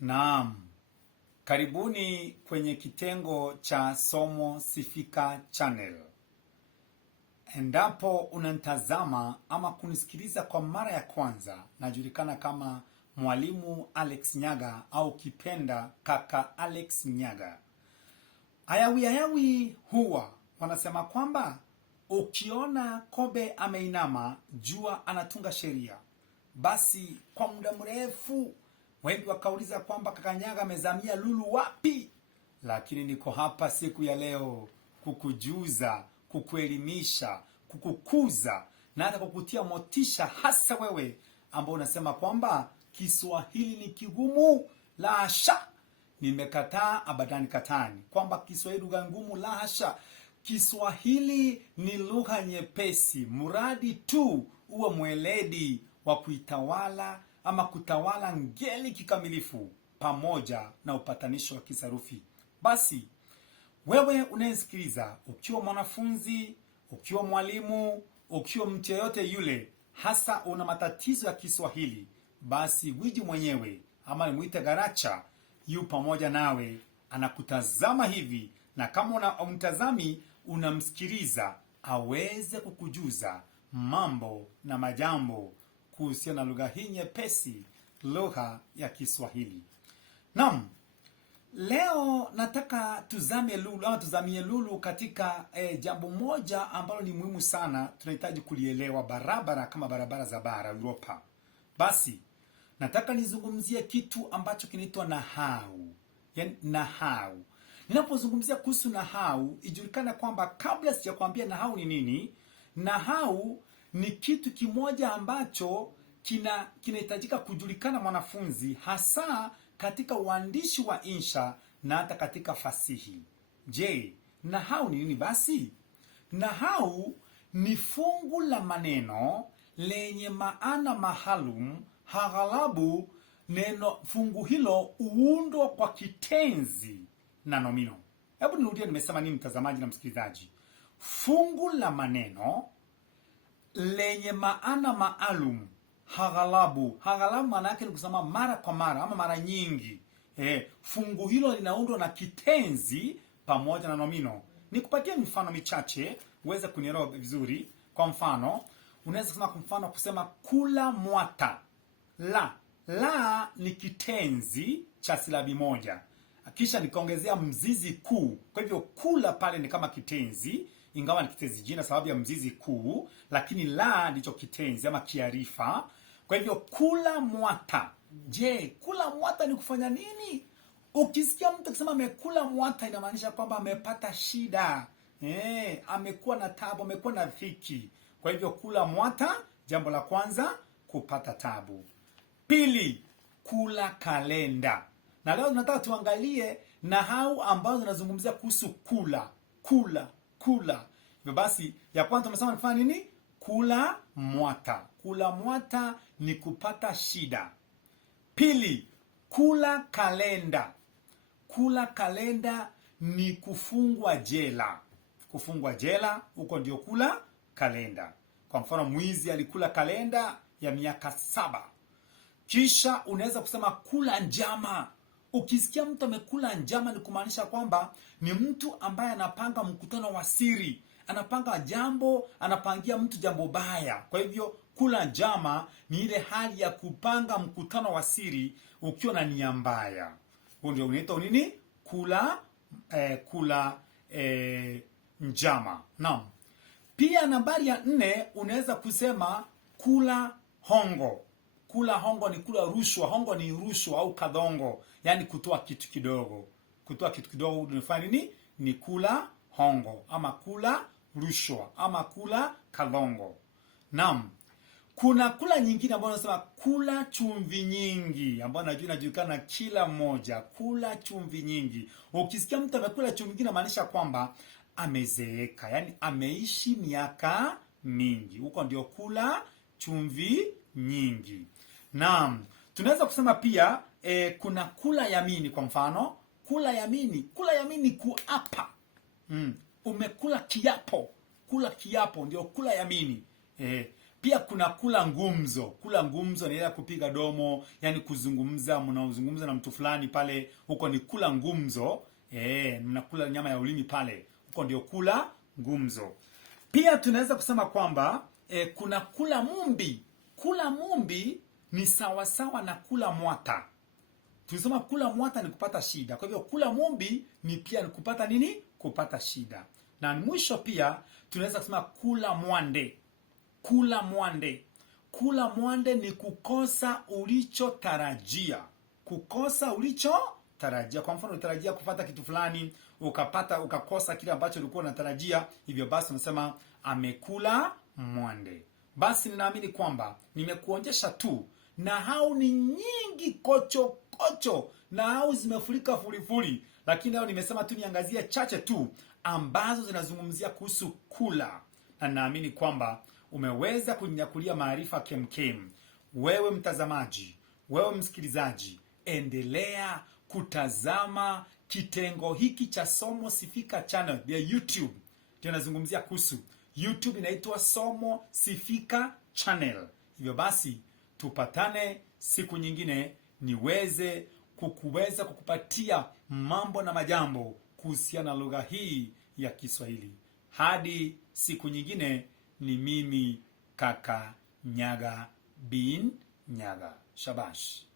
Naam, karibuni kwenye kitengo cha Somo Sifika Channel. Endapo unanitazama ama kunisikiliza kwa mara ya kwanza, najulikana kama Mwalimu Alex Nyaga au kipenda Kaka Alex Nyaga. Ayawi huwa wanasema kwamba ukiona kobe ameinama, jua anatunga sheria. Basi kwa muda mrefu wengi wakauliza kwamba Kaka Nyaga amezamia lulu wapi? Lakini niko hapa siku ya leo kukujuza, kukuelimisha, kukukuza na hata kukutia motisha, hasa wewe ambao unasema kwamba Kiswahili ni kigumu. La hasha, nimekataa abadani katani kwamba Kiswahili lugha ngumu. La hasha, Kiswahili ni lugha nyepesi, muradi tu uwe mweledi wa kuitawala ama kutawala ngeli kikamilifu pamoja na upatanisho wa kisarufi. Basi wewe unayesikiliza, ukiwa mwanafunzi, ukiwa mwalimu, ukiwa mtu yeyote yule, hasa una matatizo ya Kiswahili, basi gwiji mwenyewe ama nimuite Garacha yu pamoja nawe, anakutazama hivi, na kama unamtazami unamsikiliza, aweze kukujuza mambo na majambo kuhusiana na lugha hii nyepesi, lugha ya Kiswahili. Naam, leo nataka tuzamie lulu katika jambo moja ambalo ni muhimu sana, tunahitaji kulielewa barabara kama barabara za bara Europa. Basi nataka nizungumzie kitu ambacho kinaitwa nahau. Yaani nahau. Ninapozungumzia kuhusu nahau, ijulikana kwamba kabla sijakwambia nahau ni nini, nahau ni kitu kimoja ambacho kinahitajika kujulikana mwanafunzi, hasa katika uandishi wa insha na hata katika fasihi. Je, nahau ni nini basi? Nahau ni fungu la maneno lenye maana maalum, aghalabu fungu hilo uundwa kwa kitenzi na nomino. Hebu nirudie nimesema nini, mtazamaji na msikilizaji. Fungu la maneno lenye maana maalum, aghalabu maana yake ni kusema mara kwa mara ama mara nyingi. Fungu hilo linaundwa na kitenzi pamoja na nomino. Nikupatie mifano michache uweze kunielewa vizuri. Kwa mfano, unaweza kusema kwa mfano kusema kula mwata. La ni kitenzi cha silabi moja, kisha nikaongezea mzizi kuu. Kwa hivyo kula pale ni kama kitenzi, ingawa ni kitenzi jina sababu ya mzizi kuu, lakini la ndicho kitenzi ama kiarifa. Kwa hivyo kula mwata. Je, kula mwata ni kufanya nini? Ukisikia mtu akisema amekula mwata, inamaanisha kwamba amepata shida. Amekuwa na tabu, amekuwa na dhiki. Kwa hivyo kula mwata, jambo la kwanza, kupata tabu. Pili, kula kalenda. Na leo tunataka tuangalie nahau ambazo zinazungumzia kuhusu kula. Hivyo basi, ya kwanza tumesema ni kufanya nini? Kula mwata. Kula mwata ni kupata shida. Pili, kula kalenda. Kula kalenda ni kufungwa jela. Kufungwa jela, huko ndio kula kalenda. Kwa mfano, mwizi alikula kalenda ya miaka 7. Kisha unaweza kusema kula njama. Ukisikia mtu amekula njama, ni kumaanisha kwamba ni mtu ambaye anapanga mkutano wa siri, anapanga jambo, anapangia mtu jambo baya. Kwa hivyo kula njama ni ile hali ya kupanga mkutano wa siri ukiwa na nia mbaya. Huo ndio unaitwa nini? Kula njama. Naam. Pia nambari ya 4 unaweza kusema kula hongo. Kula hongo ni kula rushwa. Hongo ni rushwa au kadongo, yani kutoa kitu kidogo. Kutoa kitu kidogo unafanya nini? Ni kula hongo ama kula rushwa ama kula kadongo. Naam. Kuna kula nyingine ambayo unasema kula chumvi nyingi, ambayo najua inajulikana kila mmoja. Kula chumvi nyingi. Ukisikia mtu amekula chumvi nyingi, inamaanisha kwamba amezeeka, yani ameishi miaka mingi. Huko ndio kula chumvi nyingi. Naam, tunaweza kusema pia kuna kula yamini. Kwa mfano, kula yamini kuapa. Umekula kiapo. Kula kiapo ndio kula yamini. Pia kuna kula ngumzo. Kula ngumzo ni ile kupiga domo, yani kuzungumza, mnaozungumza na mtu fulani pale, huko ni kula ngumzo. Mnakula nyama ya ulimi pale, huko ndio kula ngumzo. Pia tunaweza kusema kwamba kuna kula mumbi. Kula mumbi ni sawasawa na kula mwata. Tulisema kula mwata ni kupata shida. Kwa hivyo kula mumbi ni pia ni kupata nini? Kupata shida. Na mwisho pia tunaweza kusema kula mwande. Kula mwande. Kula mwande ni kukosa ulichotarajia. Kukosa ulichotarajia. Kwa mfano ulitarajia kupata kitu fulani, ukakosa kile ambacho ulikuwa unatarajia, hivyo basi unasema amekula mwande. Basi ninaamini kwamba nimekuonyesha tu, nahau ni nyingi kocho kocho, nahau zimefurika furifuri, lakini leo nimesema tu niangazia chache tu ambazo zinazungumzia kuhusu kula, na naamini kwamba umeweza kunyakulia maarifa kemkem. Wewe mtazamaji, wewe msikilizaji, endelea kutazama kitengo hiki cha Somo Sifika Channel ya YouTube. Ndio nazungumzia kuhusu YouTube, inaitwa Somo Sifika Channel. Hivyo basi tupatane siku nyingine niweze kukupatia mambo na majambo kuhusiana na lugha hii ya Kiswahili. Hadi siku nyingine, ni mimi kaka Nyaga bin Nyaga. Shabash.